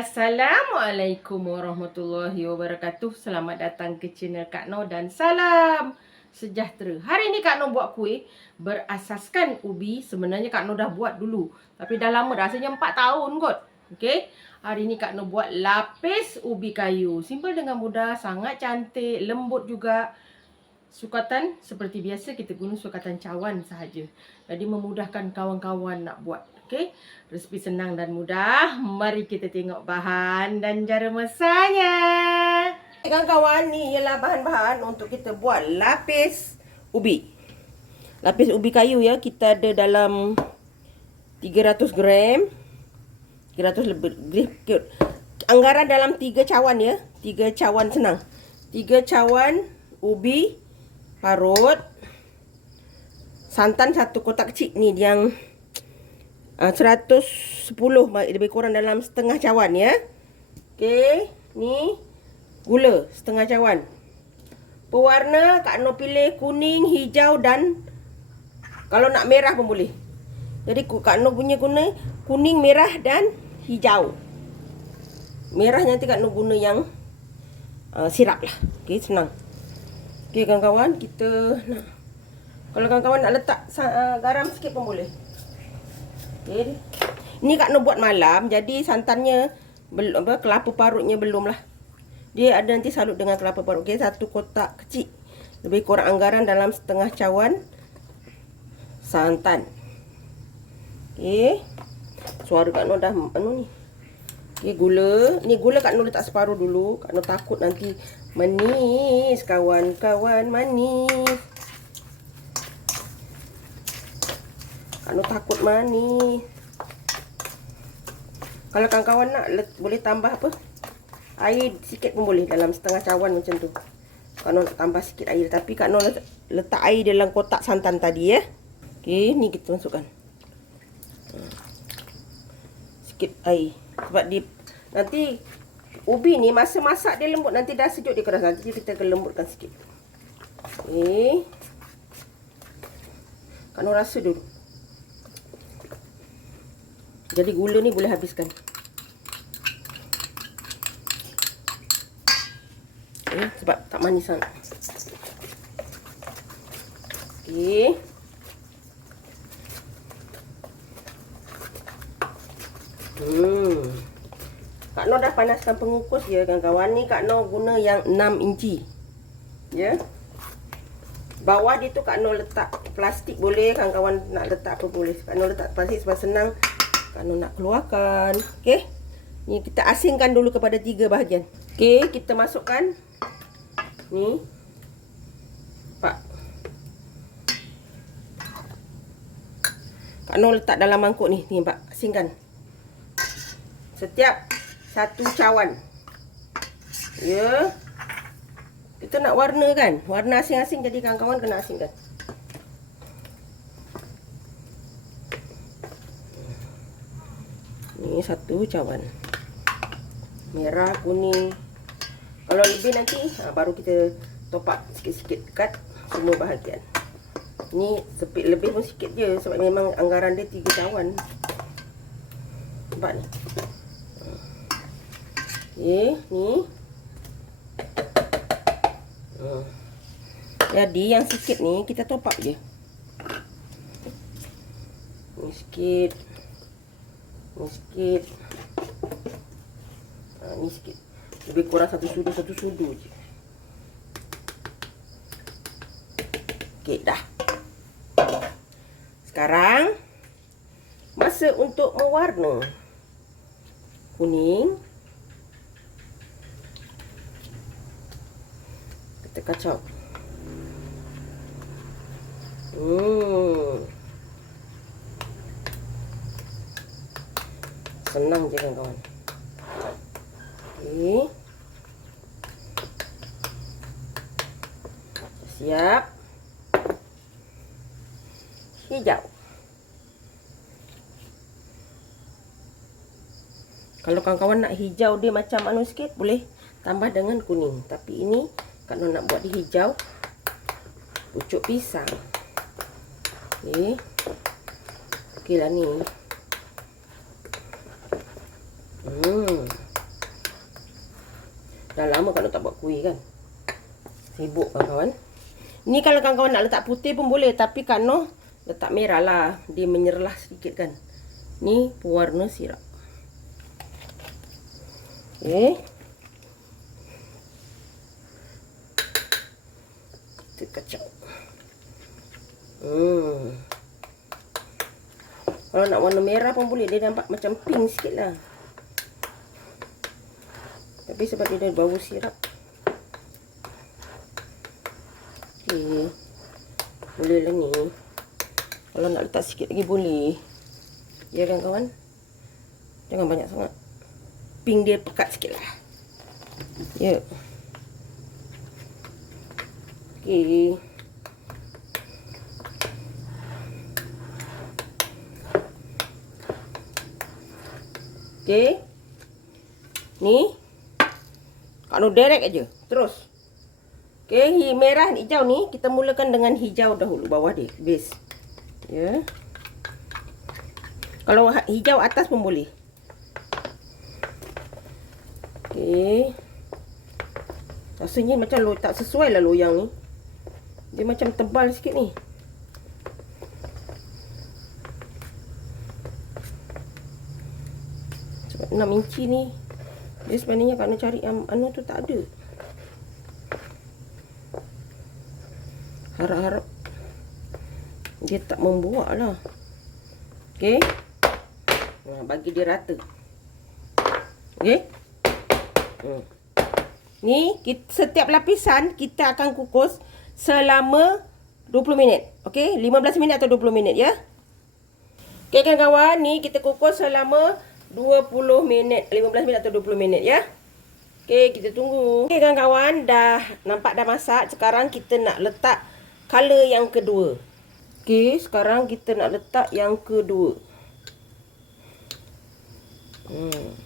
Assalamualaikum warahmatullahi wabarakatuh. Selamat datang ke channel Kak Noh dan salam sejahtera. Hari ni Kak Noh buat kuih berasaskan ubi. Sebenarnya Kak Noh dah buat dulu. Tapi dah lama dah. Rasanya 4 tahun kot. Okay. Hari ni Kak Noh buat lapis ubi kayu. Simple dengan mudah. Sangat cantik. Lembut juga. Sukatan seperti biasa kita guna sukatan cawan sahaja. Jadi memudahkan kawan-kawan nak buat. Okey. Resipi senang dan mudah. Mari kita tengok bahan dan cara masaknya. Kawan-kawan, ni ialah bahan-bahan untuk kita buat lapis ubi. Lapis ubi kayu ya, kita ada dalam 300 gram. 300 lebih. Anggaran dalam 3 cawan ya. 3 cawan senang. 3 cawan ubi parut. Santan satu kotak kecil ni yang uh, 110 lebih kurang dalam setengah cawan ya. Okey, ni gula setengah cawan. Pewarna Kak Noh pilih kuning, hijau dan kalau nak merah pun boleh. Jadi Kak Noh punya guna kuning, merah dan hijau. Merah nanti Kak Noh guna yang uh, sirap lah. Okey, senang. Okey kawan-kawan, kita nak kalau kawan-kawan nak letak uh, garam sikit pun boleh. Okay. Ni Kak Noh buat malam. Jadi santannya belum apa kelapa parutnya belum lah. Dia ada nanti salut dengan kelapa parut. Okey, satu kotak kecil. Lebih kurang anggaran dalam setengah cawan santan. Okey. Suara Kak Noh dah anu ni. Okey, gula. Ni gula Kak Noh letak separuh dulu. Kak Noh takut nanti manis kawan-kawan manis. Anu takut manis. Kalau kawan-kawan nak boleh tambah apa? Air sikit pun boleh dalam setengah cawan macam tu. Kalau nak tambah sikit air tapi Kak Noh letak air dalam kotak santan tadi ya. Okey, ni kita masukkan. Sikit air sebab di nanti ubi ni masa masak dia lembut nanti dah sejuk dia keras nanti kita kelembutkan sikit. Okey. Kak Noh rasa dulu. Jadi gula ni boleh habiskan. Okay, sebab tak manis sangat. Okey. Hmm. Kak Noh dah panaskan pengukus ya kawan-kawan ni Kak Noh guna yang 6 inci. Ya. Bawah dia tu Kak Noh letak plastik boleh kawan-kawan nak letak apa boleh. Kak Noh letak plastik sebab senang kalau nak keluarkan. Okey. Ni kita asingkan dulu kepada tiga bahagian. Okey, kita masukkan ni. Pak. Kak Noh letak dalam mangkuk ni. Ni Pak, asingkan. Setiap satu cawan. Ya. Kita nak warna kan? Warna asing-asing jadi kawan-kawan kena asingkan. Satu cawan. Merah, kuning. Kalau lebih nanti ha, baru kita top up sikit-sikit dekat semua bahagian. Ni sepit lebih pun sikit je sebab memang anggaran dia tiga cawan. Nampak ni. Okey, ni. Hmm. Jadi yang sikit ni kita top up je. Ni sikit. Ni sikit. Ha, ni sikit. Lebih kurang satu sudu, satu sudu je. Okey, dah. Sekarang, masa untuk mewarna. Kuning. Kita kacau. Hmm. Senang je kan kawan. Okey. Siap. Hijau. Kalau kawan-kawan nak hijau dia macam anu sikit, boleh tambah dengan kuning. Tapi ini kalau nak buat di hijau, pucuk pisang. Okey. Okeylah ni. Hmm. Dah lama kan tak buat kuih kan. Sibuk kawan-kawan. Ni kalau kawan-kawan nak letak putih pun boleh. Tapi kan no, letak merah lah. Dia menyerlah sedikit kan. Ni pewarna sirap. Okay. Kita kacau. Hmm. Kalau nak warna merah pun boleh. Dia nampak macam pink sikit lah. Tapi sebab dia dah bau sirap. Okey. Boleh lah ni. Kalau nak letak sikit lagi boleh. Ya kan kawan? Jangan banyak sangat. Pink dia pekat sikit lah. Ya. Okey. Okey. Ni. Kak Nur direct aja. Terus. Okey, merah hijau ni kita mulakan dengan hijau dahulu bawah dia, base. Ya. Kalau ha- hijau atas pun boleh. Okey. Rasanya macam lo tak sesuai lah loyang ni. Dia macam tebal sikit ni. Sebab 6 inci ni dia sebenarnya kalau cari yang anu tu tak ada. Harap-harap dia tak membuat lah. Okey. Nah, bagi dia rata. Okey. Hmm. Ni kita, setiap lapisan kita akan kukus selama 20 minit. Okey, 15 minit atau 20 minit ya. Okey kan kawan, ni kita kukus selama 20 minit, 15 minit atau 20 minit ya. Okey, kita tunggu. Okey kan kawan, dah nampak dah masak. Sekarang kita nak letak color yang kedua. Okey, sekarang kita nak letak yang kedua. Hmm.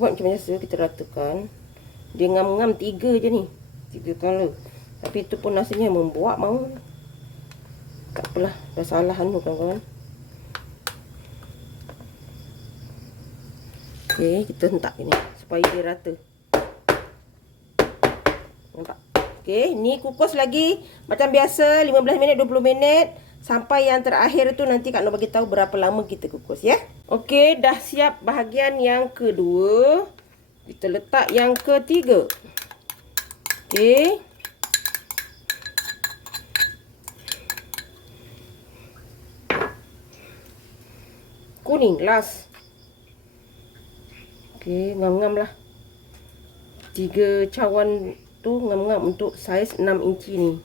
Buat macam biasa kita ratakan. Dia ngam-ngam tiga je ni. Tiga color. Tapi itu pun nasinya membuat mau. Tak apalah. Dah salah anu kawan-kawan. Okey, kita hentak ini supaya dia rata. Nampak? Okey, ni kukus lagi macam biasa 15 minit 20 minit sampai yang terakhir tu nanti Kak Nur bagi tahu berapa lama kita kukus ya. Okey, dah siap bahagian yang kedua. Kita letak yang ketiga. Okey. Kuning last. Okey, ngam-ngam lah. Tiga cawan tu ngam-ngam untuk saiz 6 inci ni.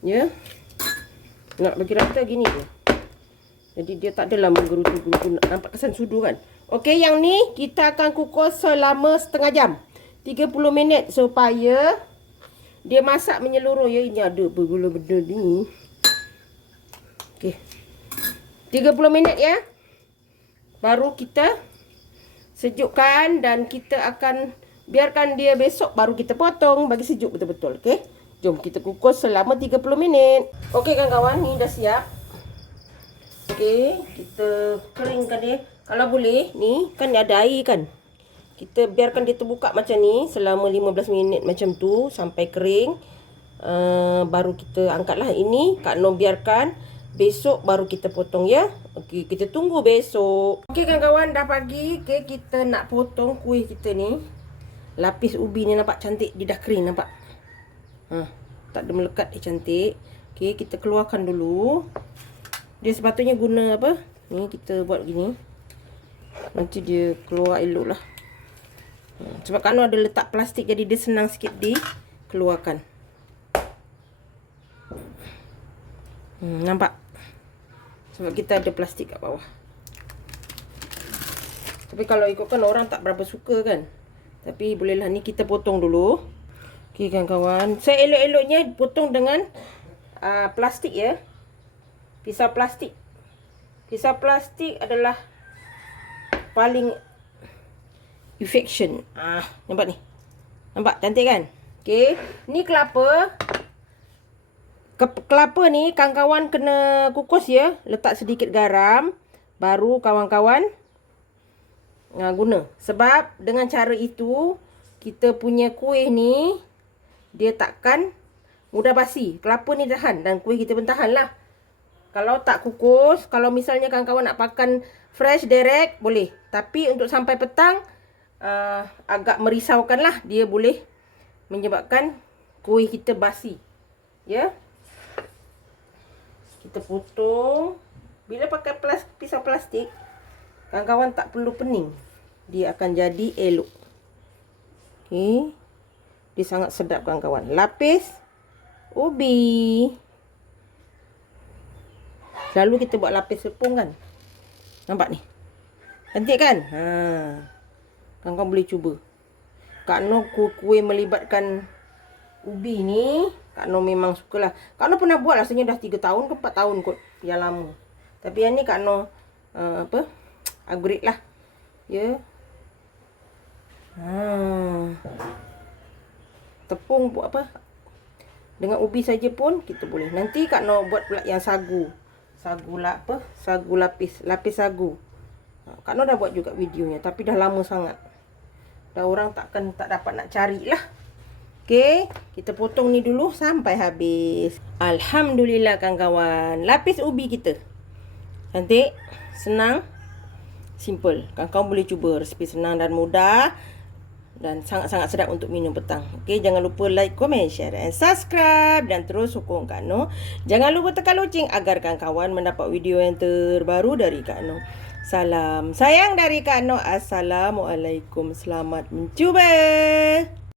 Ya. Nak bagi rata gini je. Jadi dia tak adalah menggerutu-gerutu. Nampak kesan sudu kan? Okey, yang ni kita akan kukus selama setengah jam. 30 minit supaya dia masak menyeluruh ya. Ini ada bergula benda ni. Okey. 30 minit ya baru kita sejukkan dan kita akan biarkan dia besok baru kita potong. Bagi sejuk betul-betul okey? Jom kita kukus selama 30 minit. Okey kawan-kawan ni dah siap. Okey kita keringkan dia. Kalau boleh ni kan ada air kan? Kita biarkan dia terbuka macam ni selama 15 minit macam tu sampai kering. Uh, baru kita angkatlah ini. Kak Noh biarkan Besok baru kita potong ya. Okey, kita tunggu besok. Okey kawan-kawan, dah pagi. Okey, kita nak potong kuih kita ni. Lapis ubi ni nampak cantik. Dia dah kering nampak. Ha, tak ada melekat dia cantik. Okey, kita keluarkan dulu. Dia sepatutnya guna apa? Ni kita buat gini. Nanti dia keluar elok lah. Ha, sebab kan ada letak plastik jadi dia senang sikit dikeluarkan. Hmm, nampak? Sebab kita ada plastik kat bawah. Tapi kalau ikutkan orang tak berapa suka kan. Tapi bolehlah ni kita potong dulu. Okey kan kawan. Saya elok-eloknya potong dengan uh, plastik ya. Pisau plastik. Pisau plastik adalah paling efficient. Ah, nampak ni. Nampak cantik kan? Okey, ni kelapa. Ke- kelapa ni kawan-kawan kena kukus ya. Letak sedikit garam. Baru kawan-kawan uh, guna. Sebab dengan cara itu, kita punya kuih ni, dia takkan mudah basi. Kelapa ni tahan dan kuih kita pun tahan lah. Kalau tak kukus, kalau misalnya kawan-kawan nak makan fresh direct, boleh. Tapi untuk sampai petang, uh, agak merisaukan lah. Dia boleh menyebabkan kuih kita basi. Ya. Kita potong. Bila pakai plas, pisau plastik, kawan-kawan tak perlu pening. Dia akan jadi elok. Okey. Dia sangat sedap kawan-kawan. Lapis ubi. Selalu kita buat lapis tepung kan. Nampak ni? Cantik kan? Ha. Kawan-kawan boleh cuba. Kak Noh kuih melibatkan ubi ni. Kak Noh memang sukalah. Kak Noh pernah buat rasanya dah 3 tahun ke 4 tahun kot. Yang lama. Tapi yang ni Kak Noh uh, apa? Upgrade lah. Ya. Yeah. Ha. Tepung buat apa? Dengan ubi saja pun kita boleh. Nanti Kak Noh buat pula yang sagu. Sagu lah apa? Sagu lapis. Lapis sagu. Ha, Kak Noh dah buat juga videonya. Tapi dah lama sangat. Dah orang takkan tak dapat nak cari lah. Okey, kita potong ni dulu sampai habis. Alhamdulillah kawan-kawan. Lapis ubi kita. Cantik, senang, simple. Kawan-kawan boleh cuba resipi senang dan mudah dan sangat-sangat sedap untuk minum petang. Okey, jangan lupa like, komen, share and subscribe dan terus sokong Kak Noh. Jangan lupa tekan loceng agar kawan-kawan mendapat video yang terbaru dari Kak Noh. Salam sayang dari Kak Noh. Assalamualaikum. Selamat mencuba.